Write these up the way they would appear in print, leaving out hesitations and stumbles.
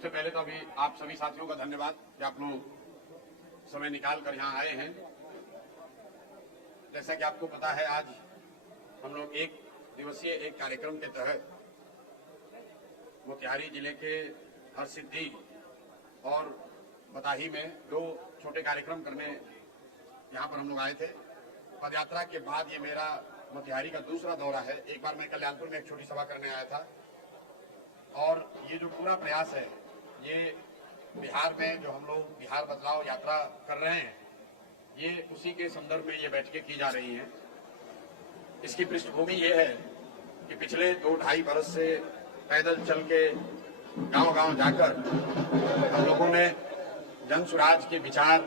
सबसे पहले तो अभी आप सभी साथियों का धन्यवाद कि आप लोग समय निकाल कर यहाँ आए हैं। जैसा कि आपको पता है, आज हम लोग एक दिवसीय एक कार्यक्रम के तहत मोतिहारी जिले के हरसिद्धि और बताही में दो छोटे कार्यक्रम करने यहाँ पर हम लोग आए थे। पदयात्रा के बाद ये मेरा मोतिहारी का दूसरा दौरा है। एक बार मैं कल्याणपुर में एक छोटी सभा करने आया था और ये जो पूरा प्रयास है ये बिहार में जो हम लोग बिहार बदलाव यात्रा कर रहे हैं, ये उसी के संदर्भ में ये बैठकें की जा रही हैं। इसकी पृष्ठभूमि ये है कि पिछले 2-2.5 बरस से पैदल चल के गांव-गांव जाकर हम लोगों ने जन स्वराज के विचार,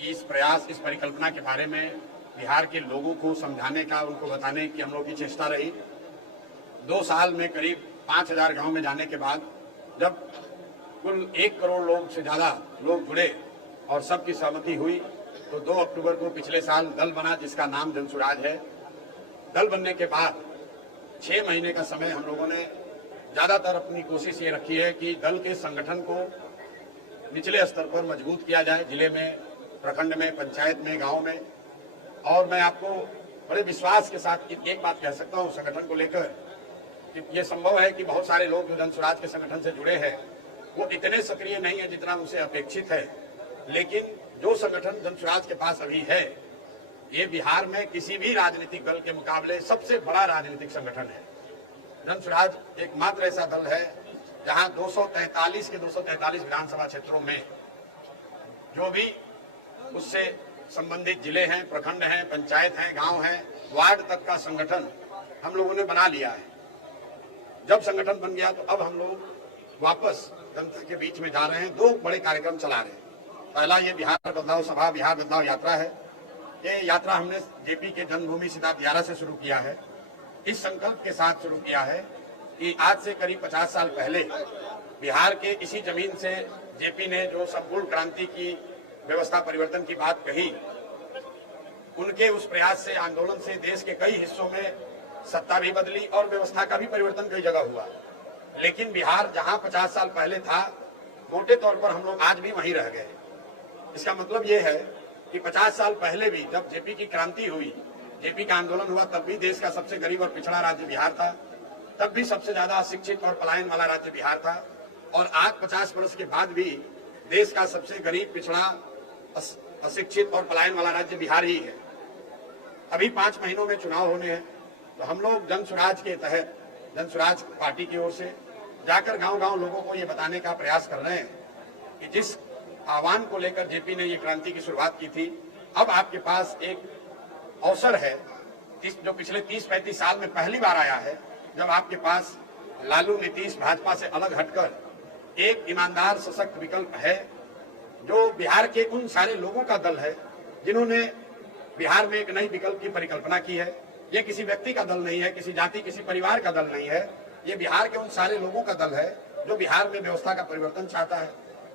इस प्रयास, इस परिकल्पना के बारे में बिहार के लोगों को समझाने का, उनको बताने की हम लोग की चेष्टा रही। 2 साल में करीब 5000 गांव में जाने के बाद जब कुल 1 करोड़ लोग से ज्यादा लोग जुड़े और सबकी सहमति हुई तो 2 अक्टूबर को पिछले साल दल बना जिसका नाम जन स्वराज है। दल बनने के बाद 6 महीने का समय हम लोगों ने ज्यादातर अपनी कोशिश ये रखी है कि दल के संगठन को निचले स्तर पर मजबूत किया जाए, जिले में, प्रखंड में, पंचायत में, गांव में। और मैं आपको बड़े विश्वास के साथ एक बात कह सकता हूं संगठन को लेकर कि ये संभव है कि बहुत सारे लोग जो जन स्वराज के संगठन से जुड़े हैं वो इतने सक्रिय नहीं है जितना उनसे अपेक्षित है, लेकिन जो संगठन जन स्वराज के पास अभी है ये बिहार में किसी भी राजनीतिक दल के मुकाबले सबसे बड़ा राजनीतिक संगठन है। जन स्वराज एकमात्र ऐसा दल है जहां 243 के 243 विधानसभा क्षेत्रों में जो भी उससे संबंधित जिले हैं, प्रखंड हैं, पंचायत हैं, गांव हैं, वार्ड तक का संगठन हम लोगों ने बना लिया है। जब संगठन बन गया तो अब हम लोग वापस जनता के बीच में जा रहे हैं। 2 बड़े कार्यक्रम चला रहे हैं। पहला ये बिहार बदलाव सभा, बिहार बदलाव यात्रा है। ये यात्रा हमने जेपी के जन्मभूमि सीधा दियारा से शुरू किया है। इस संकल्प के साथ शुरू किया है कि आज से करीब 50 साल पहले बिहार के इसी जमीन से जेपी ने जो संपूर्ण क्रांति की व्यवस्था परिवर्तन की बात कही, उनके उस प्रयास से, आंदोलन से देश के कई हिस्सों में सत्ता भी बदली और व्यवस्था का भी परिवर्तन कई जगह हुआ। लेकिन बिहार जहां 50 साल पहले था, मोटे तौर पर हम लोग आज भी वहीं रह गए। इसका मतलब ये है कि 50 साल पहले भी जब जेपी की क्रांति हुई, जेपी का आंदोलन हुआ, तब भी देश का सबसे गरीब और पिछड़ा राज्य बिहार था। तब भी सबसे ज्यादा अशिक्षित और पलायन वाला राज्य बिहार था। और आज 50 वर्ष के बाद भी देश का सबसे गरीब, पिछड़ा, अशिक्षित और पलायन वाला राज्य बिहार ही है। अभी 5 महीनों में चुनाव होने हैं तो हम लोग जन स्वराज के तहत, जन स्वराज पार्टी की ओर से जाकर गांव-गांव लोगों को ये बताने का प्रयास कर रहे हैं कि जिस आह्वान को लेकर जेपी ने ये क्रांति की शुरुआत की थी, अब आपके पास एक अवसर है जो पिछले 30-35 साल में पहली बार आया है, जब आपके पास लालू, नीतीश, भाजपा से अलग हटकर एक ईमानदार, सशक्त विकल्प है जो बिहार के उन सारे लोगों का दल है जिन्होंने बिहार में एक नई विकल्प की परिकल्पना की है। ये किसी व्यक्ति का दल नहीं है, किसी जाति, किसी परिवार का दल नहीं है। ये बिहार के उन सारे लोगों का दल है जो बिहार में व्यवस्था का परिवर्तन चाहता है,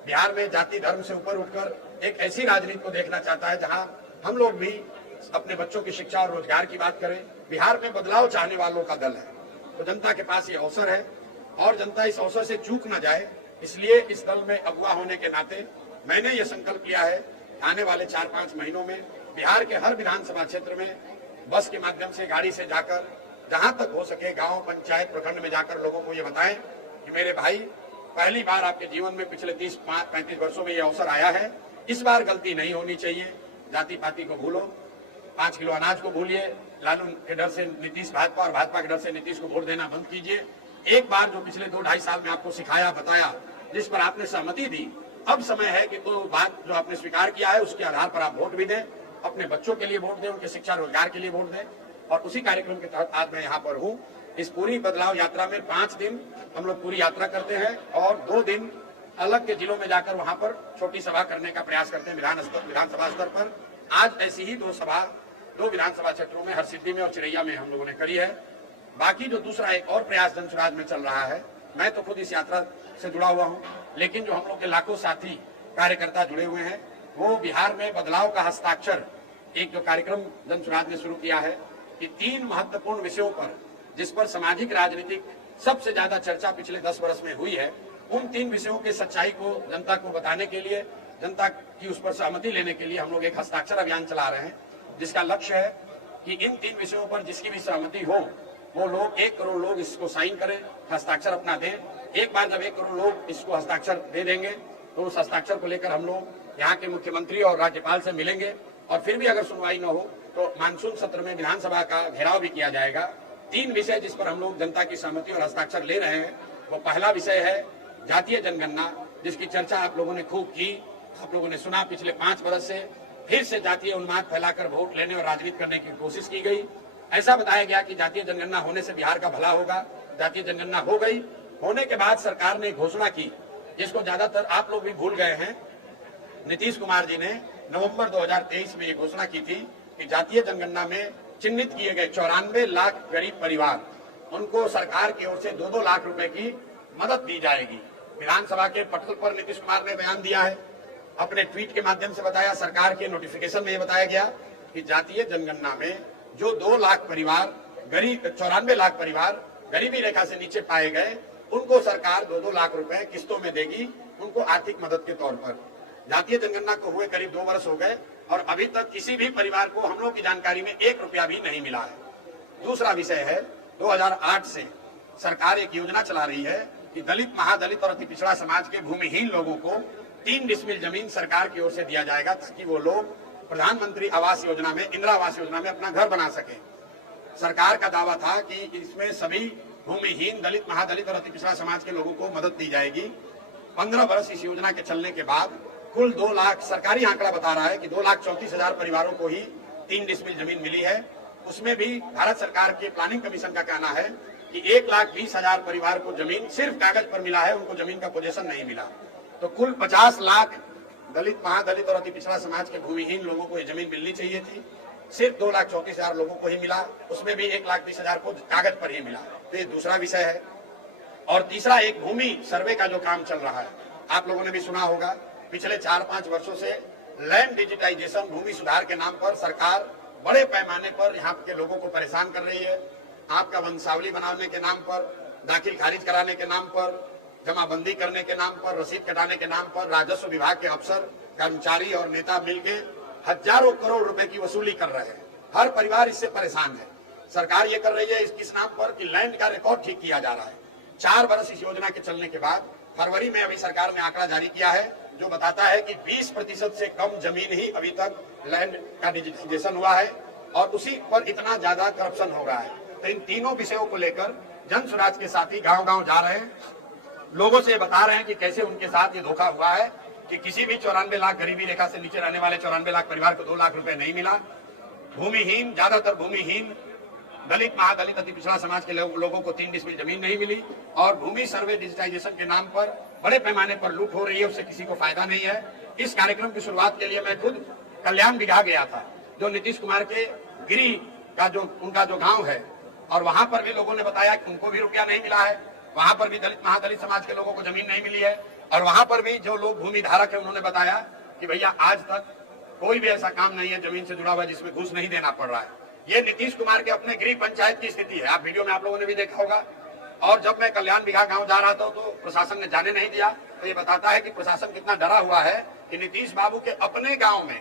बिहार में जाति धर्म से ऊपर उठकर एक ऐसी राजनीति को देखना चाहता है जहां हम लोग भी अपने बच्चों की शिक्षा और रोजगार की बात करें। बिहार में बदलाव चाहने वालों का दल है। तो जनता के पास ये अवसर है और जनता इस अवसर से चूक न जाए, इसलिए इस दल में अगुवा होने के नाते मैंने ये संकल्प लिया है आने वाले 4-5 महीनों में बिहार के हर विधानसभा क्षेत्र में बस के माध्यम से, गाड़ी से जाकर जहां तक हो सके गांव, पंचायत, प्रखंड में जाकर लोगों को ये बताएं कि मेरे भाई, पहली बार आपके जीवन में पिछले 30-35 वर्षों में ये अवसर आया है। इस बार गलती नहीं होनी चाहिए। जाति पाति को भूलो, 5 किलो अनाज को भूलिए, लालू के डर से नीतीश भाजपा और भाजपा के डर से नीतीश को वोट देना बंद कीजिए। एक बार जो पिछले 2-2.5 साल में आपको सिखाया, बताया, जिस पर आपने सहमति दी, अब समय है कि वो बात जो आपने स्वीकार किया है उसके आधार पर आप वोट भी दें, अपने बच्चों के लिए वोट दें, उनके शिक्षा रोजगार के लिए वोट दें। और उसी कार्यक्रम के तहत आज मैं यहाँ पर हूँ। इस पूरी बदलाव यात्रा में 5 दिन हम लोग पूरी यात्रा करते हैं और 2 दिन अलग के जिलों में जाकर वहां पर छोटी सभा करने का प्रयास करते हैं विधानसभा स्तर पर। आज ऐसी ही 2 सभा 2 विधानसभा क्षेत्रों में, हरसिद्धि में और चिरैया में हम लोगों ने करी है। बाकी जो दूसरा एक और प्रयास जन स्वराज में चल रहा है, मैं तो खुद इस यात्रा से जुड़ा हुआ हूँ, लेकिन जो हम लोग के लाखों साथी कार्यकर्ता जुड़े हुए हैं, वो बिहार में बदलाव का हस्ताक्षर, एक जो कार्यक्रम जन स्वराज ने शुरू किया है कि 3 महत्वपूर्ण विषयों पर, जिस पर सामाजिक, राजनीतिक सबसे ज्यादा चर्चा पिछले 10 वर्ष में हुई है, उन 3 विषयों के सच्चाई को जनता को बताने के लिए, जनता की उस पर सहमति लेने के लिए हम लोग एक हस्ताक्षर अभियान चला रहे हैं, जिसका लक्ष्य है कि इन 3 विषयों पर जिसकी भी सहमति हो वो लोग 1 करोड़ लोग इसको साइन करें, हस्ताक्षर अपना दें। एक बार जब 1 करोड़ लोग इसको हस्ताक्षर दे देंगे तो उस हस्ताक्षर को लेकर हम लोग यहाँ के मुख्यमंत्री और राज्यपाल से मिलेंगे और फिर भी अगर सुनवाई न हो तो मानसून सत्र में विधानसभा का घेराव भी किया जाएगा। 3 विषय जिस पर हम लोग जनता की सहमति और हस्ताक्षर ले रहे हैं, वो पहला विषय है जातीय जनगणना, जिसकी चर्चा आप लोगों ने खूब की। आप लोगों ने सुना पिछले 5 वर्ष से फिर से जातीय उन्माद फैलाकर वोट लेने और राजनीति करने की कोशिश की गई। ऐसा बताया गया कि जातीय जनगणना होने से बिहार का भला होगा। जातीय जनगणना हो गई। होने के बाद सरकार ने घोषणा की, जिसको ज्यादातर आप लोग भी भूल गए हैं। नीतीश कुमार जी ने नवंबर 2023 में ये घोषणा की थी कि जातीय जनगणना में चिन्हित किए गए 94 लाख गरीब परिवार, उनको सरकार की ओर से 2-2 लाख रुपए की मदद दी जाएगी। विधानसभा के पटल पर नीतीश कुमार ने बयान दिया है, अपने ट्वीट के माध्यम से बताया। सरकार के नोटिफिकेशन में ये बताया गया कि जातीय जनगणना में जो 2 लाख परिवार गरीब 94 लाख परिवार गरीबी रेखा से नीचे पाए गए, उनको सरकार 2-2 लाख रुपए किस्तों में देगी, उनको आर्थिक मदद के तौर पर। जातीय जनगणना को हुए करीब 2 वर्ष हो गए और अभी तक किसी भी परिवार को हम लोग की जानकारी में 1 रुपया भी नहीं मिला है। दूसरा विषय है 2008 से सरकार एक योजना चला रही है कि दलित, महादलित और अति पिछड़ा समाज के भूमिहीन लोगों को 3 डिसमिल जमीन सरकार की ओर से दिया जाएगा, ताकि वो लोग प्रधानमंत्री आवास योजना में, इंदिरा आवास योजना में अपना घर बना सके। सरकार का दावा था कि इसमें सभी भूमिहीन, दलित, महादलित और अति पिछड़ा समाज के लोगों को मदद दी जाएगी। 15 वर्ष इस योजना के चलने के बाद कुल 2 लाख, सरकारी आंकड़ा बता रहा है कि 2,34,000 परिवारों को ही 3 डिसमिल जमीन मिली है। उसमें भी भारत सरकार के प्लानिंग कमीशन का कहना है कि 1,20,000 परिवार को जमीन सिर्फ कागज पर मिला है, उनको जमीन का पोजीशन नहीं मिला। तो कुल 50 लाख दलित, महादलित और अति पिछड़ा समाज के भूमिहीन लोगों को ये जमीन मिलनी चाहिए थी, सिर्फ 2,34,000 लोगों को ही मिला, उसमें भी 1,20,000 को कागज पर ही मिला। तो ये दूसरा विषय है। और तीसरा एक भूमि सर्वे का जो काम चल रहा है, आप लोगों ने भी सुना होगा, पिछले 4-5 वर्षों से लैंड डिजिटाइजेशन, भूमि सुधार के नाम पर सरकार बड़े पैमाने पर यहाँ के लोगों को परेशान कर रही है। आपका वंशावली बनाने के नाम पर, दाखिल खारिज कराने के नाम पर, जमाबंदी करने के नाम पर, रसीद कटाने के नाम पर राजस्व विभाग के अफसर, कर्मचारी और नेता मिलकर हजारों करोड़ रुपए की वसूली कर रहे हैं। हर परिवार इससे परेशान है। सरकार ये कर रही है किस नाम पर कि लैंड का रिकॉर्ड ठीक किया जा रहा है। 4 वर्ष इस योजना के चलने के बाद फरवरी में अभी सरकार ने आंकड़ा जारी किया है जो बताता है कि 20% से कम जमीन ही अभी तक लैंड का डिजिटाइजेशन हुआ है और उसी पर इतना ज्यादा करप्शन हो रहा है। तो इन तीनों विषयों को लेकर जन स्वराज के साथी गांव-गांव जा रहे हैं, लोगों से बता रहे हैं कि कैसे उनके साथ ये धोखा हुआ है कि किसी भी 94 लाख गरीबी रेखा से नीचे रहने वाले 94 लाख परिवार को 2 लाख रुपए नहीं मिला। भूमिहीन, ज्यादातर भूमिहीन दलित, महादलित, अति पिछड़ा समाज के लोगों को 3 डिसमिल जमीन नहीं मिली और भूमि सर्वे डिजिटाइजेशन के नाम पर बड़े पैमाने पर लूट हो रही है, उससे किसी को फायदा नहीं है। इस कार्यक्रम की शुरुआत के लिए मैं खुद कल्याण बिघा गया था, जो नीतीश कुमार के गिरी का जो उनका जो गांव है, और वहां पर भी लोगों ने बताया कि उनको भी रुपया नहीं मिला है। वहां पर भी दलित, महादलित समाज के लोगों को जमीन नहीं मिली है और वहां पर भी जो लोग भूमि धारक है उन्होंने बताया कि भैया आज तक कोई भी ऐसा काम नहीं है जमीन से जुड़ा हुआ जिसमें घूस नहीं देना पड़ रहा है। ये नीतीश कुमार के अपने गृह पंचायत की स्थिति है। आप वीडियो में आप लोगों ने भी देखा होगा। और जब मैं कल्याण बिघा गांव जा रहा था तो प्रशासन ने जाने नहीं दिया। तो ये बताता है कि प्रशासन कितना डरा हुआ है कि नीतीश बाबू के अपने गांव में,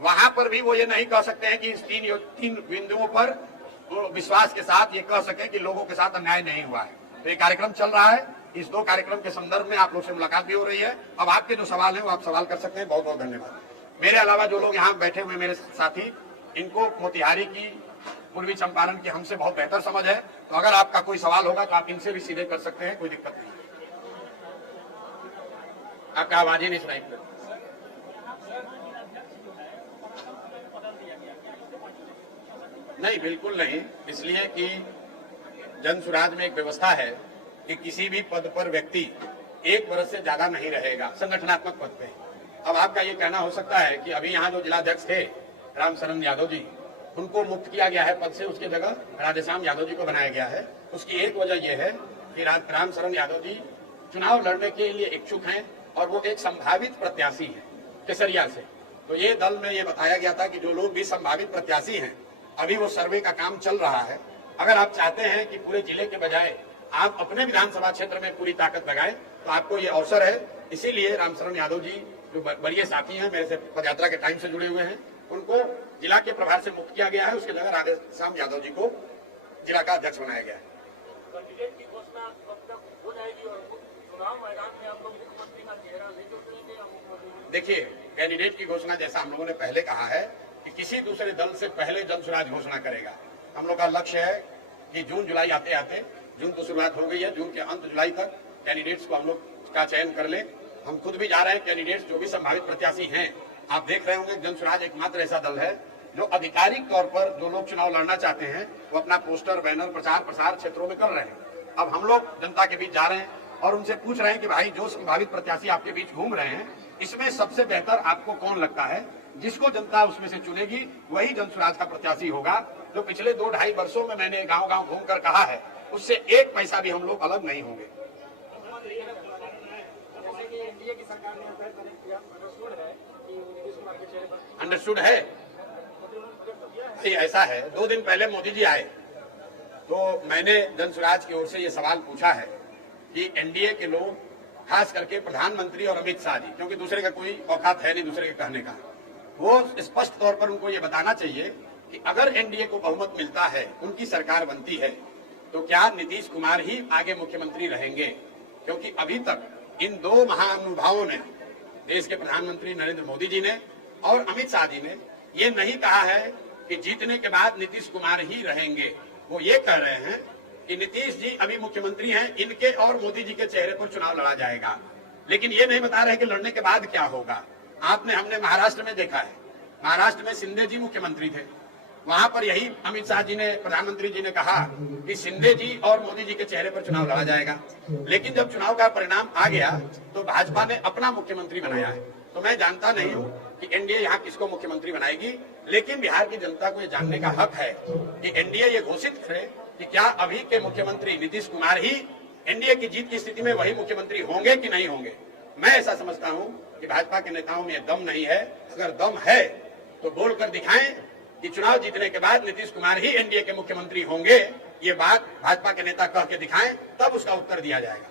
वहां पर भी वो ये नहीं कह सकते हैं कि इस 3 बिंदुओं पर विश्वास के साथ ये कह सके कि लोगों के साथ अन्याय नहीं हुआ है। तो ये कार्यक्रम चल रहा है। इस 2 कार्यक्रम के संदर्भ में आप लोग से मुलाकात भी हो रही है। अब आपके जो सवाल है वो आप सवाल कर सकते हैं। बहुत बहुत धन्यवाद। मेरे अलावा जो लोग यहाँ बैठे हुए मेरे साथी, इनको मोतिहारी की, पूर्वी चंपारण की हमसे बहुत बेहतर समझ है। तो अगर आपका कोई सवाल होगा तो आप इनसे भी सीधे कर सकते हैं, कोई दिक्कत नहीं। आपका आवाज ही नहीं सुनाई पड़ती। नहीं, बिल्कुल नहीं। इसलिए कि जन स्वराज में एक व्यवस्था है कि किसी भी पद पर व्यक्ति 1 वर्ष से ज्यादा नहीं रहेगा संगठनात्मक पद पे। अब आपका ये कहना हो सकता है कि अभी यहाँ जो जिलाध्यक्ष थे रामशरण यादव जी, उनको मुक्त किया गया है पद से, उसकी जगह राधेश्याम यादव जी को बनाया गया है। उसकी एक वजह यह है कि रामशरण यादव जी चुनाव लड़ने के लिए इच्छुक हैं और वो एक संभावित प्रत्याशी है केसरिया से। तो ये दल में ये बताया गया था कि जो लोग भी संभावित प्रत्याशी हैं, अभी वो सर्वे का काम चल रहा है। अगर आप चाहते हैं कि पूरे जिले के बजाय आप अपने विधानसभा क्षेत्र में पूरी ताकत लगाएं तो आपको ये अवसर है। इसीलिए रामशरण यादव जी जो बड़े साथी हैं, मेरे से पदयात्रा के टाइम से जुड़े हुए हैं, उनको जिला के प्रभार से मुक्त किया गया है। उसके जगह राधे श्याम यादव जी को जिला का अध्यक्ष बनाया गया है। कैंडिडेट की घोषणा कब तक हो जाएगी और चुनाव मैदान में आप लोग मुख्यमंत्री का चेहरा लेकर उतरेंगे या मुख्यमंत्री? देखिए, कैंडिडेट की घोषणा जैसा हम लोगों ने पहले कहा है कि किसी दूसरे दल से पहले जन स्वराज घोषणा करेगा। हम लोग का लक्ष्य है कि जून जुलाई आते आते, जून तो शुरुआत हो गई है, जून के अंत जुलाई तक कैंडिडेट्स को हम लोग का चयन कर ले। हम खुद भी जा रहे हैं। कैंडिडेट्स जो भी संभावित प्रत्याशी हैं, आप देख रहे होंगे जन स्वराज एकमात्र ऐसा दल है जो आधिकारिक तौर पर जो लोग चुनाव लड़ना चाहते हैं वो अपना पोस्टर, बैनर, प्रचार प्रसार क्षेत्रों में कर रहे हैं। अब हम लोग जनता के बीच जा रहे हैं और उनसे पूछ रहे हैं कि भाई जो संभावित प्रत्याशी आपके बीच घूम रहे हैं, इसमें सबसे बेहतर आपको कौन लगता है? जिसको जनता उसमें से चुनेगी वही जन स्वराज का प्रत्याशी होगा। जो पिछले 2-2.5 वर्षों में मैंने गांव गांव घूमकर कहा है, उससे एक पैसा भी हम लोग अलग नहीं होंगे। अंडरस्टूड है। ऐसा है, 2 दिन पहले मोदी जी आए तो मैंने जन स्वराज की ओर से ये सवाल पूछा है कि एनडीए के लोग, खास करके प्रधानमंत्री और अमित शाह जी, क्योंकि दूसरे का कोई औकात है नहीं दूसरे के कहने का, वो स्पष्ट तौर पर उनको ये बताना चाहिए कि अगर एनडीए को बहुमत मिलता है, उनकी सरकार बनती है, तो क्या नीतीश कुमार ही आगे मुख्यमंत्री रहेंगे? क्योंकि अभी तक इन 2 महानुभावों ने, देश के प्रधानमंत्री नरेंद्र मोदी जी ने और अमित शाह जी ने, ये नहीं कहा है कि जीतने के बाद नीतीश कुमार ही रहेंगे। वो ये कह रहे हैं कि नीतीश जी अभी मुख्यमंत्री हैं, इनके और मोदी जी के चेहरे पर चुनाव लड़ा जाएगा। लेकिन ये नहीं बता रहे कि लड़ने के बाद क्या होगा। हमने महाराष्ट्र में देखा है, महाराष्ट्र में शिंदे जी मुख्यमंत्री थे, वहां पर यही अमित शाह जी ने, प्रधानमंत्री जी ने कहा कि शिंदे जी और मोदी जी के चेहरे पर चुनाव लड़ा जाएगा। लेकिन जब चुनाव का परिणाम आ गया तो भाजपा ने अपना मुख्यमंत्री बनाया है। तो मैं जानता नहीं हूं कि एनडीए यहाँ किसको मुख्यमंत्री बनाएगी, लेकिन बिहार की जनता को ये जानने का हक है कि एनडीए ये घोषित करे कि क्या अभी के मुख्यमंत्री नीतीश कुमार ही एनडीए की जीत की स्थिति में वही मुख्यमंत्री होंगे कि नहीं होंगे। मैं ऐसा समझता हूं कि भाजपा के नेताओं में दम नहीं है। अगर दम है तो बोलकर दिखाएं कि चुनाव जीतने के बाद नीतीश कुमार ही एनडीए के मुख्यमंत्री होंगे। ये बात भाजपा के नेता कह के दिखाएं, तब उसका उत्तर दिया जाएगा।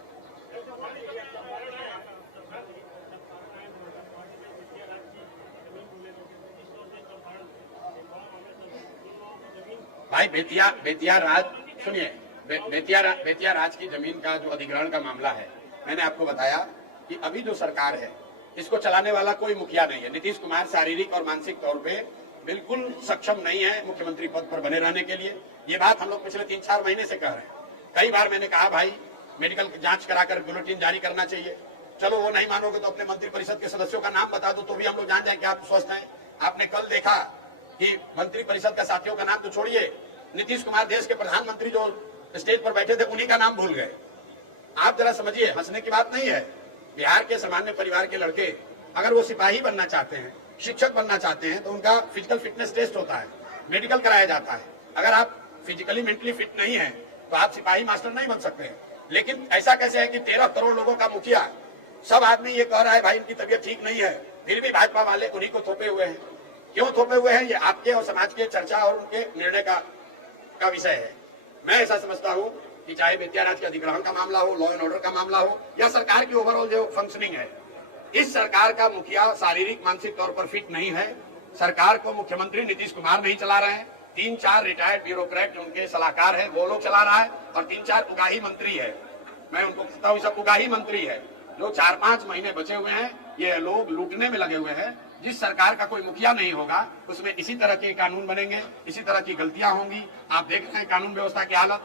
भाई बेतिया राज, सुनिए, बेतिया राज की जमीन का जो अधिग्रहण का मामला है, मैंने आपको बताया कि अभी जो सरकार है इसको चलाने वाला कोई मुखिया नहीं है। नीतीश कुमार शारीरिक और मानसिक तौर पे बिल्कुल सक्षम नहीं है मुख्यमंत्री पद पर बने रहने के लिए। ये बात हम लोग पिछले 3-4 महीने से कह रहे हैं। कई बार मैंने कहा भाई मेडिकल जांच कराकर बुलेटिन जारी करना चाहिए। चलो वो नहीं मानोगे तो अपने मंत्रिपरिषद के सदस्यों का नाम बता दो तो भी हम लोग जान जाए कि आप स्वस्थ हैं। आपने कल देखा कि मंत्रिपरिषद का साथियों का नाम तो छोड़िए, नीतीश कुमार देश के प्रधानमंत्री जो स्टेज पर बैठे थे उन्हीं का नाम भूल गए। आप जरा समझिए, हंसने की बात नहीं है। बिहार के सामान्य परिवार के लड़के अगर वो सिपाही बनना चाहते हैं, शिक्षक बनना चाहते हैं, तो उनका फिजिकल फिटनेस टेस्ट होता है, मेडिकल कराया जाता है। अगर आप फिजिकली मेंटली फिट नहीं है तो आप सिपाही मास्टर नहीं बन सकते हैं। लेकिन ऐसा कैसे है कि 13 करोड़ लोगों का मुखिया, सब आदमी ये कह रहा है भाई इनकी तबीयत ठीक नहीं है, फिर भी भाजपा वाले उन्हीं को थोपे हुए हैं। क्यों थोपे हुए हैं? ये आपके और समाज के चर्चा और उनके निर्णय का विषय है। मैं ऐसा समझता हूं कि चाहे बेतिया राज के अधिग्रहण का मामला हो, लॉ एंड ऑर्डर का मामला हो, या सरकार की ओवरऑल जो फंक्शनिंग है, इस सरकार का मुखिया शारीरिक मानसिक तौर पर फिट नहीं है। सरकार को मुख्यमंत्री नीतीश कुमार नहीं चला रहे हैं, 3-4 रिटायर्ड ब्यूरोक्रेट उनके सलाहकार हैं वो लोग चला रहा है, और 3-4 उगाही मंत्री है। मैं उनको कहता हूँ सब उगाही मंत्री है। जो 4-5 महीने बचे हुए हैं ये लोग लूटने में लगे हुए हैं। जिस सरकार का कोई मुखिया नहीं होगा उसमें इसी तरह के कानून बनेंगे, इसी तरह की गलतियां होंगी। आप देख रहे हैं कानून व्यवस्था की हालत,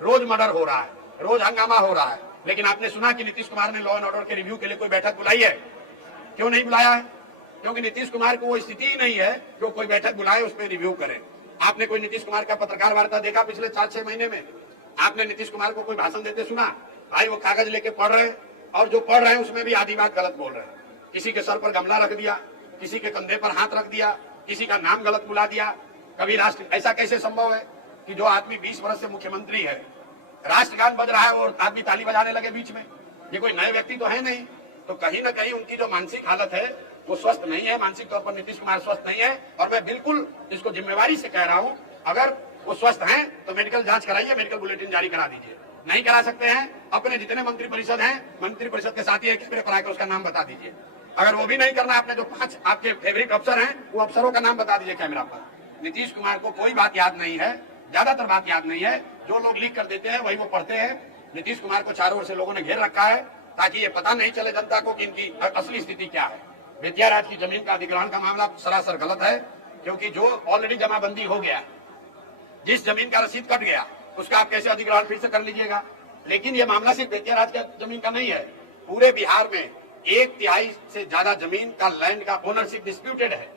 रोज मर्डर हो रहा है, रोज हंगामा हो रहा है। लेकिन आपने सुना कि नीतीश कुमार ने लॉ एंड ऑर्डर के रिव्यू के लिए कोई बैठक बुलाई है? क्यों नहीं बुलाया है? क्योंकि नीतीश कुमार को वो स्थिति ही नहीं है जो कोई बैठक बुलाए उस पर रिव्यू करे। आपने कोई नीतीश कुमार का पत्रकार वार्ता देखा पिछले 4-6 महीने में? आपने नीतीश कुमार को कोई भाषण देते सुना? भाई वो कागज लेके पढ़ रहे हैं, और जो पढ़ रहे हैं उसमें भी आधी बात गलत बोल रहे हैं। किसी के सर पर गमला रख दिया, किसी के कंधे पर हाथ रख दिया, किसी का नाम गलत बुला दिया। कभी राष्ट्र, ऐसा कैसे संभव है कि जो आदमी 20 वर्ष से मुख्यमंत्री है, राष्ट्रगान बज रहा है और आदमी ताली बजाने लगे बीच में? ये कोई नए व्यक्ति तो है नहीं। तो कहीं ना कहीं उनकी जो मानसिक हालत है वो स्वस्थ नहीं है, मानसिक तौर पर नीतीश कुमार स्वस्थ नहीं है। और मैं बिल्कुल इसको जिम्मेवारी से कह रहा हूं, अगर वो स्वस्थ हैं तो मेडिकल जांच कराइए, मेडिकल बुलेटिन जारी करा दीजिए। नहीं करा सकते हैं, अपने जितने मंत्री परिषद हैं, मंत्री परिषद के साथ ही एक कैमरे पर आकर उसका नाम बता दीजिए। अगर वो भी नहीं करना, आपने जो 5 आपके फेवरेट अफसर हैं, वो अफसरों का नाम बता दीजिए कैमरा पर। नीतीश कुमार को कोई बात याद नहीं है, ज्यादातर बात याद नहीं है, जो लोग लीक कर देते हैं वही वो पढ़ते हैं। नीतीश कुमार को चारों ओर से लोगों ने घेर रखा है ताकि ये पता नहीं चले जनता को कि इनकी असली स्थिति क्या है। बेतिया राज की जमीन का अधिग्रहण का मामला सरासर गलत है, क्योंकि जो ऑलरेडी जमाबंदी हो गया, जिस जमीन का रसीद कट गया, उसका आप कैसे अधिग्रहण फिर से कर लीजिएगा। लेकिन ये मामला सिर्फ बेतिया राज की जमीन का नहीं है, पूरे बिहार में 1/3 से ज्यादा जमीन का लैंड का ओनरशिप डिस्प्यूटेड है।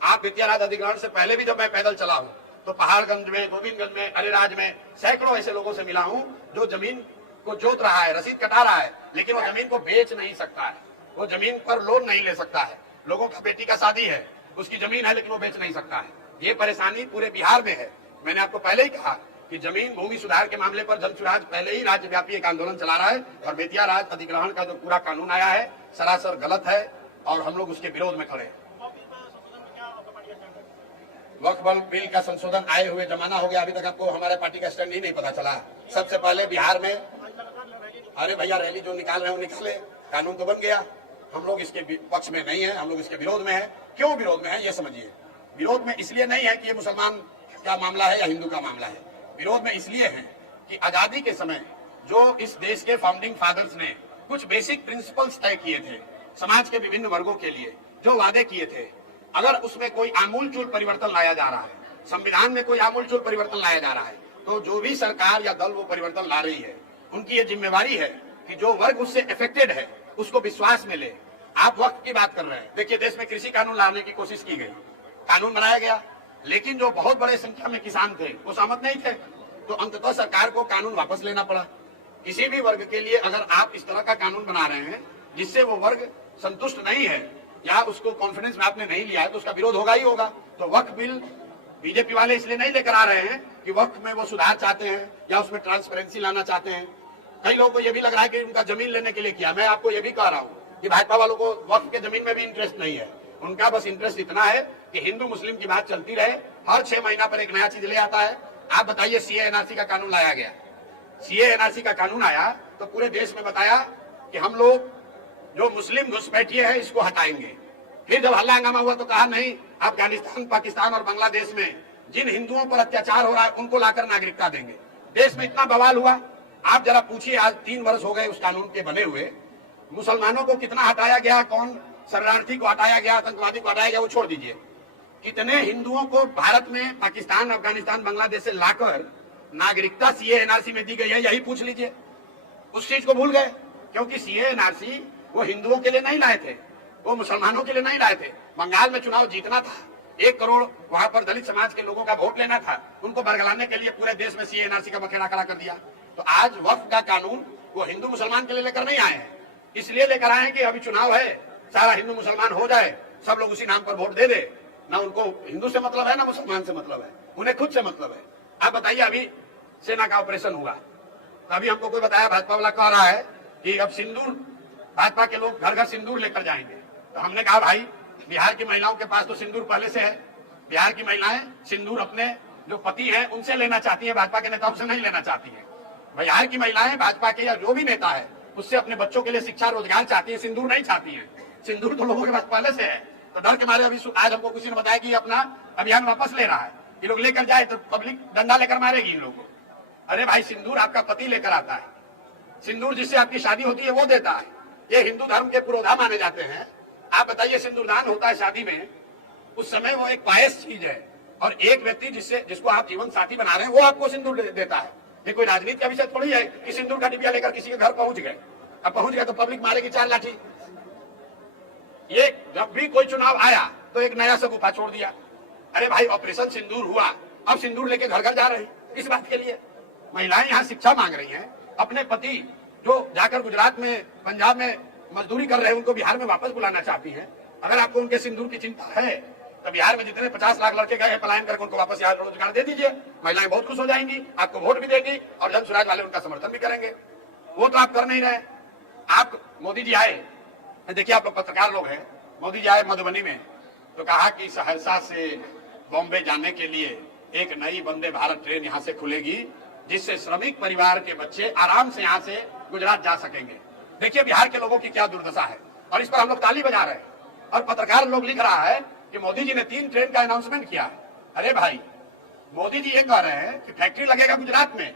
आप बेतिया राज अधिग्रहण से पहले भी जब मैं पैदल चला हूँ तो पहाड़गंज में, गोविंदगंज में, अलीराज में सैकड़ों ऐसे लोगों से मिला हूँ जो जमीन को जोत रहा है, रसीद कटा रहा है, लेकिन वो जमीन को बेच नहीं सकता है, वो जमीन पर लोन नहीं ले सकता है। लोगों का बेटी का शादी है, उसकी जमीन है लेकिन वो बेच नहीं सकता है। ये परेशानी पूरे बिहार में है। मैंने आपको पहले ही कहा कि जमीन भूमि सुधार के मामले पर जनसुराज पहले ही राज्यव्यापी एक आंदोलन चला रहा है, और बेतिया राज अधिग्रहण का जो पूरा कानून आया है सरासर गलत है और हम लोग उसके विरोध में खड़े हैं। वक्फ बिल का संशोधन आए हुए जमाना हो गया, अभी तक आपको हमारे पार्टी का स्टैंड ही नहीं पता चला। सबसे पहले बिहार में, अरे भैया रैली जो निकाल रहे हैं वो निकाले, कानून तो बन गया। हम लोग इसके पक्ष में नहीं है, हम लोग इसके विरोध में है। क्यों विरोध में है ये समझिए। विरोध में इसलिए नहीं है कि ये मुसलमान का मामला है या हिंदू का मामला है, विरोध में इसलिए है कि आजादी के समय जो इस देश के फाउंडिंग फादर्स ने कुछ बेसिक प्रिंसिपल्स तय किए थे समाज के विभिन्न वर्गों के लिए, जो वादे किए थे, अगर उसमें कोई आमूलचूल परिवर्तन लाया जा रहा है, संविधान में कोई आमूलचूल परिवर्तन लाया जा रहा है, तो जो भी सरकार या दल वो परिवर्तन ला रही है, उनकी ये जिम्मेवारी है कि जो वर्ग उससे अफेक्टेड है उसको विश्वास में ले। आप वक्त की बात कर रहे हैं, देखिए देश में कृषि कानून लाने की कोशिश की गई, कानून बनाया गया, लेकिन जो बहुत बड़े संख्या में किसान थे वो सहमत नहीं थे, तो अंततः सरकार को कानून वापस लेना पड़ा। किसी भी वर्ग के लिए अगर आप इस तरह का कानून बना रहे हैं जिससे वो वर्ग संतुष्ट नहीं है या उसको कॉन्फिडेंस में आपने नहीं लिया है, तो उसका विरोध होगा ही होगा। तो वक्फ बिल बीजेपी वाले इसलिए नहीं लेकर आ रहे हैं कि वक्फ में वो सुधार चाहते हैं या उसमें ट्रांसपेरेंसी लाना चाहते हैं। कई लोगों को ये भी लग रहा है कि उनका जमीन लेने के लिए किया। मैं आपको ये भी कह रहा हूँ कि भाजपा वालों को वक्फ के जमीन में भी इंटरेस्ट नहीं है, उनका बस इंटरेस्ट इतना है कि हिंदू मुस्लिम की बात चलती रहे, हर 6 महीना पर एक नया चीज ले आता है। आप बताइए, सीए एनआरसी का कानून लाया गया, सीए एनआरसी का कानून आया तो पूरे देश में बताया कि हम लोग जो मुस्लिम घुसपैठिए हैं इसको हटाएंगे। फिर जब हल्ला हंगामा हुआ तो कहा नहीं, अफगानिस्तान, पाकिस्तान और बांग्लादेश में जिन हिंदुओं पर अत्याचार हो रहा है उनको लाकर नागरिकता देंगे। देश में इतना बवाल हुआ। आप जरा पूछिए, आज 3 वर्ष हो गए उस कानून के बने हुए, मुसलमानों को कितना हटाया गया, कौन शरणार्थी को हटाया गया, आतंकवादी को हटाया गया, वो छोड़ दीजिए। कितने हिंदुओं को भारत में पाकिस्तान, अफगानिस्तान, बांग्लादेश से लाकर नागरिकता सीए एनआरसी में दी गई है, यही पूछ लीजिए। उस चीज को भूल गए, क्योंकि सीए एनआरसी वो हिंदुओं के लिए नहीं लाए थे, वो मुसलमानों के लिए नहीं लाए थे। बंगाल में चुनाव जीतना था, 1 करोड़ वहां पर दलित समाज के लोगों का वोट लेना था, उनको बरगलाने के लिए पूरे देश में सीए एनआरसी का बखेड़ा खड़ा कर दिया। तो आज वक्फ का कानून वो हिंदू मुसलमान के लिए लेकर नहीं आए हैं, इसलिए लेकर आए हैं कि अभी चुनाव है, सारा हिंदू मुसलमान हो जाए, सब लोग उसी नाम पर वोट दे दे। ना उनको हिंदू से मतलब है ना मुसलमान से मतलब है, उन्हें खुद से मतलब है। आप बताइए, अभी सेना का ऑपरेशन हुआ, अभी हमको कोई बताया, भाजपा वाला कह रहा है कि अब सिंदूर, भाजपा के लोग घर घर सिंदूर लेकर जाएंगे। तो हमने कहा भाई, बिहार की महिलाओं के पास तो सिंदूर पहले से है, बिहार की महिलाएं सिंदूर अपने जो पति हैं उनसे लेना चाहती है, भाजपा के नेताओं से नहीं लेना चाहती है। बिहार की महिलाएं भाजपा के या जो भी नेता है उससे अपने बच्चों के लिए शिक्षा रोजगार चाहती है, सिंदूर नहीं चाहती है। सिंदूर तो लोगों के पास पहले से है, तो डर के मारे अभी आज हमको किसी ने बताया कि अपना अभियान वापस ले रहा है, ये लोग लेकर जाए तो पब्लिक डंडा लेकर मारेगी इन लोगों को। अरे भाई, सिंदूर आपका पति लेकर आता है, सिंदूर जिससे आपकी शादी होती है वो देता है, ये हिंदू धर्म के पुरोधा माने जाते हैं। आप बताइए, सिंदूरदान होता है शादी में, उस समय वो एक पायस चीज है, और एक व्यक्ति जिसको आप जीवन साथी बना रहे हैं वो आपको सिंदूर देता है। ये कोई राजनीति का विषय थोड़ी है कि सिंदूर का डिबिया लेकर किसी के घर पहुंच गए, अब पहुंच गए तो पब्लिक मारेगी 4 लाठी। ये जब भी कोई चुनाव आया तो एक नया सगुफा छोड़ दिया। अरे भाई, ऑपरेशन सिंदूर हुआ, अब सिंदूर लेके घर घर जा रहे हैं, किस बात के लिए? महिलाएं यहाँ शिक्षा मांग रही हैं, अपने पति जो जाकर गुजरात में, पंजाब में मजदूरी कर रहे हैं उनको बिहार में वापस बुलाना चाहती हैं। अगर आपको उनके सिंदूर की चिंता है तो बिहार में जितने 50 लाख लड़के गए हैं पलायन करके, उनको वापस यहाँ रोजगार दे दीजिए, महिलाएं बहुत खुश हो जाएंगी, आपको वोट भी देगी और जन स्वराज वाले उनका समर्थन भी करेंगे। वो तो आप कर नहीं रहे। आप, मोदी जी आए, देखिए आप लोग पत्रकार लोग हैं, मोदी जी आए मधुबनी में तो कहा कि सहरसा से बॉम्बे जाने के लिए एक नई वंदे भारत ट्रेन यहाँ से खुलेगी, जिससे श्रमिक परिवार के बच्चे आराम से यहाँ से गुजरात जा सकेंगे। देखिए बिहार के लोगों की क्या दुर्दशा है, और इस पर हम लोग ताली बजा रहे हैं। और पत्रकार लोग लिख रहा है कि मोदी जी ने 3 ट्रेन का अनाउंसमेंट किया है। अरे भाई, मोदी जी ये कह रहे हैं कि फैक्ट्री लगेगा गुजरात में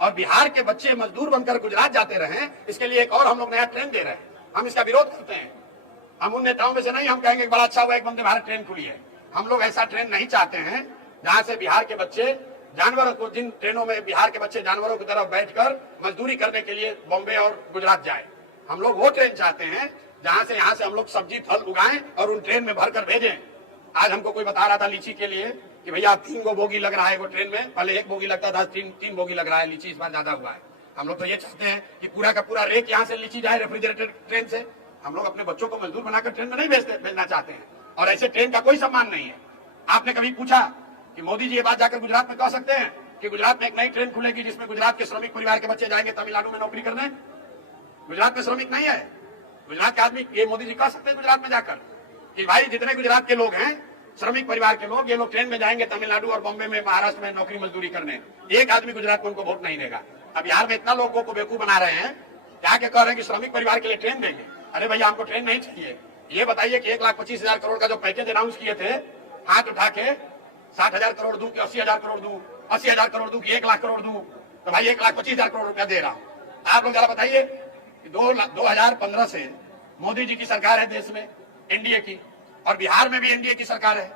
और बिहार के बच्चे मजदूर बनकर गुजरात जाते रहे, इसके लिए एक और हम लोग नया ट्रेन दे रहे हैं। हम इसका विरोध करते हैं। हम उन नेताओं में से नहीं, हम कहेंगे बड़ा अच्छा हुआ एक वंदे भारत ट्रेन खुली है। हम लोग ऐसा ट्रेन नहीं चाहते हैं जहां से बिहार के बच्चे जानवरों को, जिन ट्रेनों में बिहार के बच्चे जानवरों की तरफ बैठकर मजदूरी करने के लिए बॉम्बे और गुजरात जाए। हम लोग वो ट्रेन चाहते हैं जहां से यहाँ से हम लोग सब्जी फल उगाएं और उन ट्रेन में भरकर भेजें। आज हमको कोई बता रहा था लीची के लिए कि भैया 3 गो बोगी लग रहा है वो ट्रेन में, पहले 1 बोगी लगता था, 3 बोगी लग रहा है। लीची इस बार ज्यादा हुआ है। हम लोग तो ये चाहते हैं कि पूरा का पूरा रेक यहाँ से लीची जाए रेफ्रिजरेटेड ट्रेन से। हम लोग अपने बच्चों को मजदूर बनाकर ट्रेन में नहीं भेजना चाहते हैं, और ऐसे ट्रेन का कोई सम्मान नहीं है। आपने कभी पूछा कि मोदी जी ये बात जाकर गुजरात में कह सकते हैं कि गुजरात में एक नई ट्रेन खुलेगी जिसमें गुजरात के श्रमिक परिवार के बच्चे जाएंगे तमिलनाडु में नौकरी करने? गुजरात में श्रमिक नहीं है। गुजरात के आदमी ये मोदी जी कह सकते हैं गुजरात में जाकर कि भाई जितने गुजरात के लोग हैं, श्रमिक परिवार के लोग, ये लोग ट्रेन में जाएंगे तमिलनाडु और बॉम्बे में, महाराष्ट्र में नौकरी मजदूरी करने। एक आदमी गुजरात में उनको वोट नहीं देगा। अब बिहार में इतना लोगों को बेवकूफ बना रहे हैं, क्या कह रहे हैं कि श्रमिक परिवार के लिए ट्रेन देंगे। अरे भैया, हमको ट्रेन नहीं चाहिए। ये बताइए कि 1,25,000 करोड़ का जो पैकेज अनाउंस किए थे, हाथ उठा के 60,000 करोड़ दूं कि 80,000 करोड़ दूं, 80,000 करोड़ दूं कि 1 लाख करोड़ दूं, तो भाई 1,25,000 करोड़ रुपया दे रहा हूं। आप लोग जरा बताइए कि 2015 से मोदी जी की सरकार है देश में, एनडीए की, और बिहार में भी एनडीए की सरकार है।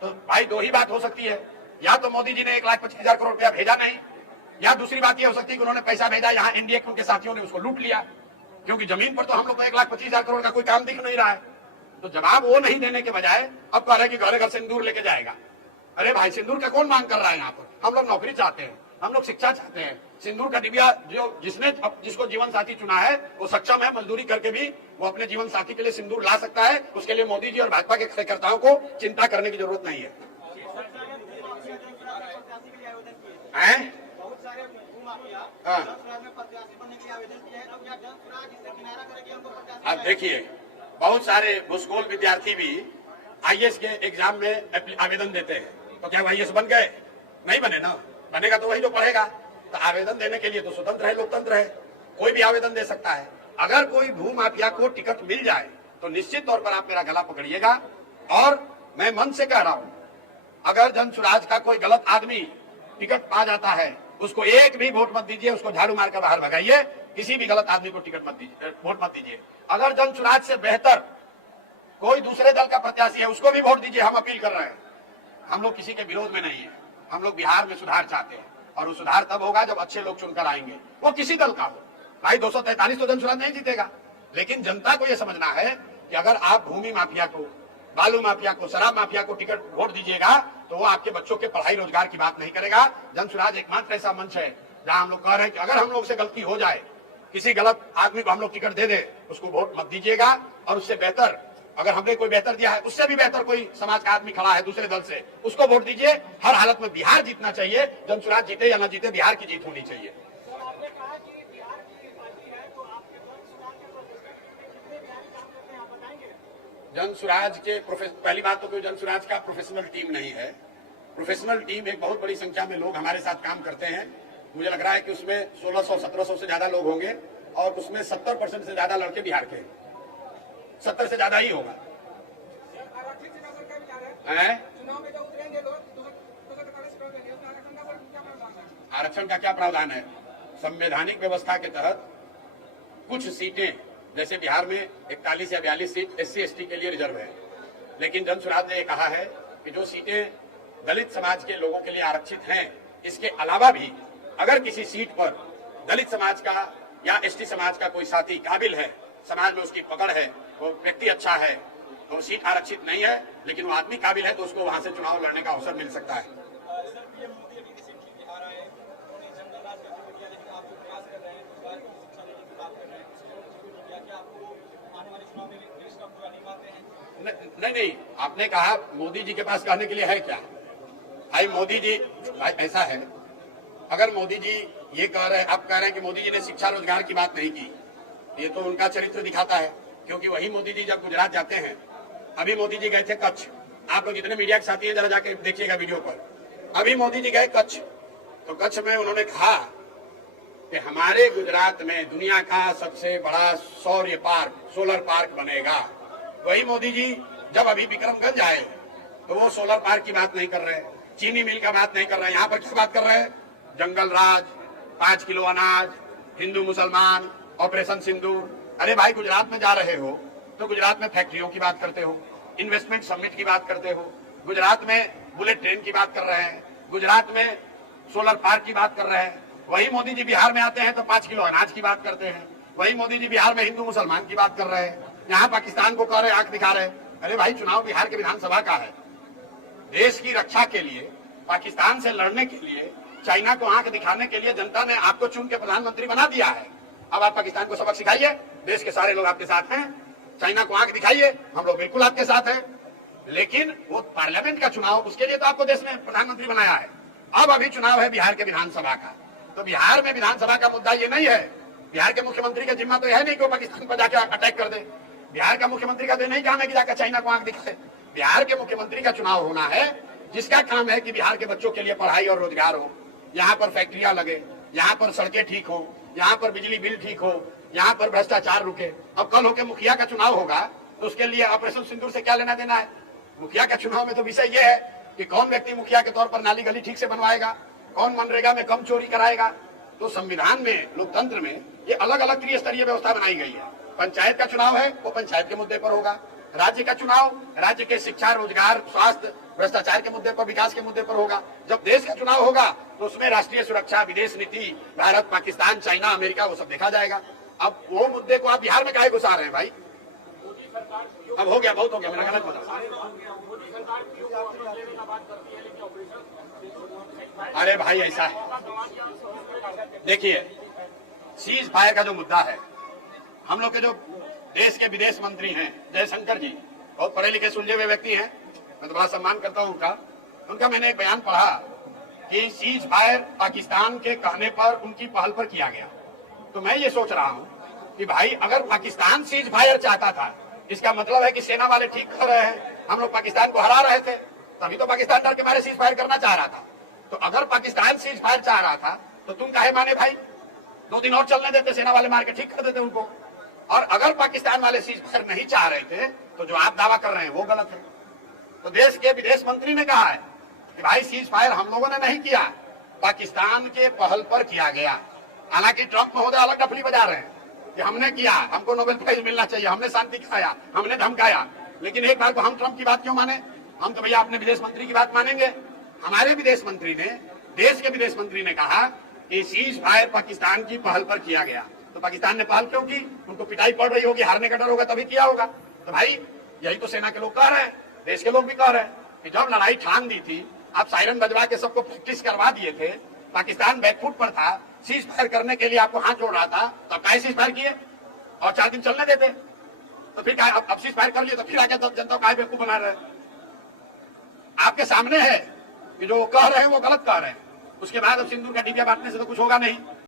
तो भाई 2 ही बात हो सकती है, या तो मोदी जी ने 1,25,000 करोड़ रुपया भेजा नहीं, या दूसरी बात यह हो सकती है कि उन्होंने पैसा भेजा, यहाँ एनडीए के उनके साथियों ने उसको लूट लिया। क्योंकि जमीन पर तो हम लोग को 1,25,000 करोड़ का कोई काम दिख नहीं रहा है। तो जवाब वो नहीं देने के बजाय अब कह रहे हैं कि घर घर सिंदूर लेके जाएगा। अरे भाई, सिंदूर का कौन मांग कर रहा है यहाँ पर? हम लोग नौकरी चाहते हैं, हम लोग शिक्षा चाहते हैं। सिंदूर का डिबिया जो जिसको जीवन साथी चुना है वो सक्षम है मजदूरी करके भी वो अपने जीवन साथी के लिए सिंदूर ला सकता है। उसके लिए मोदी जी और भाजपा के कार्यकर्ताओं को चिंता करने की जरूरत नहीं है। अब देखिए, बहुत सारे घुसखोर विद्यार्थी भी आईएएस के एग्जाम में आवेदन देते हैं, तो क्या वो आईएएस बन गए? नहीं बने ना। बनेगा तो वही जो पढ़ेगा। तो आवेदन देने के लिए तो स्वतंत्र है, लोकतंत्र है, कोई भी आवेदन दे सकता है। अगर कोई भूमाफिया को टिकट मिल जाए तो निश्चित तौर पर आप मेरा गला पकड़िएगा। और मैं मन से कह रहा हूं, अगर जन सुराज का कोई गलत आदमी टिकट पा जाता है, उसको एक भी वोट मत दीजिए, उसको झाड़ू मारकर बाहर भगाइए। किसी भी गलत आदमी को टिकट मत दीजिए, वोट मत दीजिए। अगर जन सुराज से बेहतर कोई दूसरे दल का प्रत्याशी है, उसको भी वोट दीजिए। हम अपील कर रहे हैं। हम लोग किसी के विरोध में नहीं है। हम लोग बिहार में सुधार चाहते हैं, और वो सुधार तब होगा जब अच्छे लोग चुनकर आएंगे, वो किसी दल का हो। भाई 243 तो जन सुराज नहीं जीतेगा, लेकिन जनता को यह समझना है कि अगर आप भूमि माफिया को, बालू माफिया को, शराब माफिया को टिकट वोट दीजिएगा तो वो आपके बच्चों के पढ़ाई रोजगार की बात नहीं करेगा। जन सुराज एकमात्र ऐसा मंच है जहां हम लोग कह रहे हैं कि अगर हम लोग से गलती हो जाए, किसी गलत आदमी को हम लोग टिकट दे दे, उसको वोट मत दीजिएगा। और उससे बेहतर, अगर हमने कोई बेहतर दिया है, उससे भी बेहतर कोई समाज का आदमी खड़ा है दूसरे दल से, उसको वोट दीजिए। हर हालत में बिहार जीतना चाहिए। जन सुराज जीते या ना जीते, बिहार की जीत होनी चाहिए। जन सुराज के पहली बात तो कोई जन सुराज का प्रोफेशनल टीम नहीं है। प्रोफेशनल टीम एक बहुत बड़ी संख्या में लोग हमारे साथ काम करते हैं। मुझे लग रहा है कि उसमें 1600-1700 से ज्यादा लोग होंगे, और उसमें 70% से ज्यादा लड़के बिहार के, 70 से ज्यादा ही होगा। आरक्षण का क्या प्रावधान है? संवैधानिक व्यवस्था के तहत कुछ सीटें, जैसे बिहार में 41 या 42 सीट SC/ST के लिए रिजर्व है, लेकिन जन सुराज ने कहा है कि जो सीटें दलित समाज के लोगों के लिए आरक्षित हैं, इसके अलावा भी अगर किसी सीट पर दलित समाज का या ST समाज का कोई साथी काबिल है, समाज में उसकी पकड़ है, वो व्यक्ति अच्छा है, तो सीट आरक्षित नहीं है, लेकिन वो आदमी काबिल है, तो उसको वहां से चुनाव लड़ने का अवसर मिल सकता है। नहीं, आपने कहा मोदी जी के पास कहने के लिए है क्या? भाई मोदी जी, भाई ऐसा है, अगर मोदी जी ये कह रहे हैं, आप कह रहे हैं कि मोदी जी ने शिक्षा रोजगार की बात नहीं की, ये तो उनका चरित्र दिखाता है। क्योंकि वही मोदी जी जब गुजरात जाते हैं, अभी मोदी जी गए थे कच्छ, आप लोग जितने मीडिया के साथी हैं जरा जाके देखिएगा वीडियो पर, अभी मोदी जी गए कच्छ, तो कच्छ में उन्होंने कहा कि हमारे गुजरात में दुनिया का सबसे बड़ा सौर्य पार्क, सोलर पार्क बनेगा। वही मोदी जी जब अभी विक्रमगंज आए तो वो सोलर पार्क की बात नहीं कर रहे, चीनी मिल का बात नहीं कर रहे, यहाँ पर किस बात कर रहे हैं? जंगल राज, 5 किलो अनाज, हिंदू मुसलमान, ऑपरेशन सिंदूर। अरे भाई, गुजरात में जा रहे हो तो गुजरात में फैक्ट्रियों की बात करते हो, इन्वेस्टमेंट समिट की बात करते हो, गुजरात में बुलेट ट्रेन की बात कर रहे हैं, गुजरात में सोलर पार्क की बात कर रहे हैं। वही मोदी जी बिहार में आते हैं तो 5 किलो अनाज की बात करते हैं। वही मोदी जी बिहार में हिंदू मुसलमान की बात कर रहे हैं, यहाँ पाकिस्तान को कह रहे, आंख दिखा रहे। अरे भाई, चुनाव बिहार के विधानसभा का है। देश की रक्षा के लिए, पाकिस्तान से लड़ने के लिए, चाइना को आंख दिखाने के लिए जनता ने आपको चुन के प्रधानमंत्री बना दिया है। अब आप पाकिस्तान को सबक सिखाइए, देश के सारे लोग आपके साथ हैं। चाइना को आंख दिखाइए, हम लोग बिल्कुल आपके साथ हैं। लेकिन वो पार्लियामेंट का चुनाव, उसके लिए तो आपको देश में प्रधानमंत्री बनाया है। अब अभी चुनाव है बिहार के विधानसभा का, तो बिहार में विधानसभा का मुद्दा ये नहीं है। बिहार के मुख्यमंत्री का जिम्मा तो यह नहीं कि वो पाकिस्तान पर जाकर अटैक कर दे। बिहार का मुख्यमंत्री का तो नहीं काम है कि जाकर चाइना को आंख दिखाए। बिहार के मुख्यमंत्री का चुनाव होना है जिसका काम है कि बिहार के बच्चों के लिए पढ़ाई और रोजगार हो, यहाँ पर फैक्ट्रियां लगे, यहाँ पर सड़कें ठीक हो, यहाँ पर बिजली बिल ठीक हो, यहाँ पर भ्रष्टाचार रुके। अब कल होकर मुखिया का चुनाव होगा तो उसके लिए ऑपरेशन सिंदूर से क्या लेना देना है? मुखिया का चुनाव में तो विषय ये है कि कौन व्यक्ति मुखिया के तौर पर नाली गली ठीक से बनवाएगा, कौन मनरेगा में कम चोरी कराएगा। तो संविधान में, लोकतंत्र में ये अलग अलग त्रिस्तरीय व्यवस्था बनाई गई है। पंचायत का चुनाव है वो पंचायत के मुद्दे पर होगा, राज्य का चुनाव राज्य के शिक्षा, रोजगार, स्वास्थ्य, भ्रष्टाचार के मुद्दे पर, विकास के मुद्दे पर होगा। जब देश का चुनाव होगा तो उसमें राष्ट्रीय सुरक्षा, विदेश नीति, भारत, पाकिस्तान, चाइना, अमेरिका, वो सब देखा जाएगा। अब वो मुद्दे को आप बिहार में काहे घुसा रहे हैं भाई? मोदी सरकार पीओ अब हो गया, बहुत हो गया, मेरा गलत बता। मोदी सरकार पीओ को वापस लेने का बात करती है, लेकिन ऑपरेशन अरे भाई, ऐसा है, देखिए, सीज फायर का जो मुद्दा है, हम लोग के जो देश के विदेश मंत्री हैं जयशंकर जी, बहुत पढ़े लिखे सुलझे हुए व्यक्ति हैं, मैं तो बड़ा सम्मान करता हूं उनका मैंने एक बयान पढ़ा कि सीज फायर पाकिस्तान के कहने पर, उनकी पहल पर किया गया। तो मैं ये सोच रहा हूं कि भाई, अगर पाकिस्तान सीज फायर चाहता था, इसका मतलब है कि सेना वाले ठीक कर रहे हैं, हम लोग पाकिस्तान को हरा रहे थे, तभी तो पाकिस्तान डर के मारे सीज फायर करना चाह रहा था। तो अगर पाकिस्तान सीज फायर चाह रहा था तो तुम काहे माने भाई? 2 दिन और चलने देते, सेना वाले मार के ठीक कर देते उनको। और अगर पाकिस्तान वाले सीज फायर नहीं चाह रहे थे तो जो आप दावा कर रहे हैं वो गलत है। तो देश के विदेश मंत्री ने कहा है कि भाई, सीज फायर हम लोगों ने नहीं किया, पाकिस्तान के पहल पर किया गया। हालांकि ट्रंप महोदय अलग डफली बजा रहे हैं कि हमने किया, हमको नोबेल प्राइज मिलना चाहिए, हमने शांति खाया, हमने धमकाया। लेकिन एक बार को हम ट्रंप की बात क्यों माने? हम तो भैया अपने विदेश मंत्री की बात मानेंगे। हमारे विदेश मंत्री ने, देश के विदेश मंत्री ने कहा कि सीज फायर पाकिस्तान की पहल पर किया गया। तो पाकिस्तान ने पहल क्यों की? उनको पिटाई पड़ रही होगी, हारने का डर होगा, तभी किया होगा। तो भाई, यही तो सेना के लोग कह रहे हैं, देश के लोग भी कह रहे हैं कि जब लड़ाई ठान दी थी, आप सायरन बजवा के सबको प्रैक्टिस करवा दिए थे, पाकिस्तान बैकफुट पर था, सीज फायर करने के लिए आपको हाथ जोड़ रहा था, तब काहे सीज फायर किए? और 4 दिन चलने देते तो फिर क्या? अब सीज फायर कर लिए तो फिर आके जनता काहे बेवकूफ बना रहे? आपके सामने है कि जो कह रहे हैं वो गलत कह रहे हैं। उसके बाद अब सिंदूर का डिबिया बांटने से तो कुछ होगा नहीं।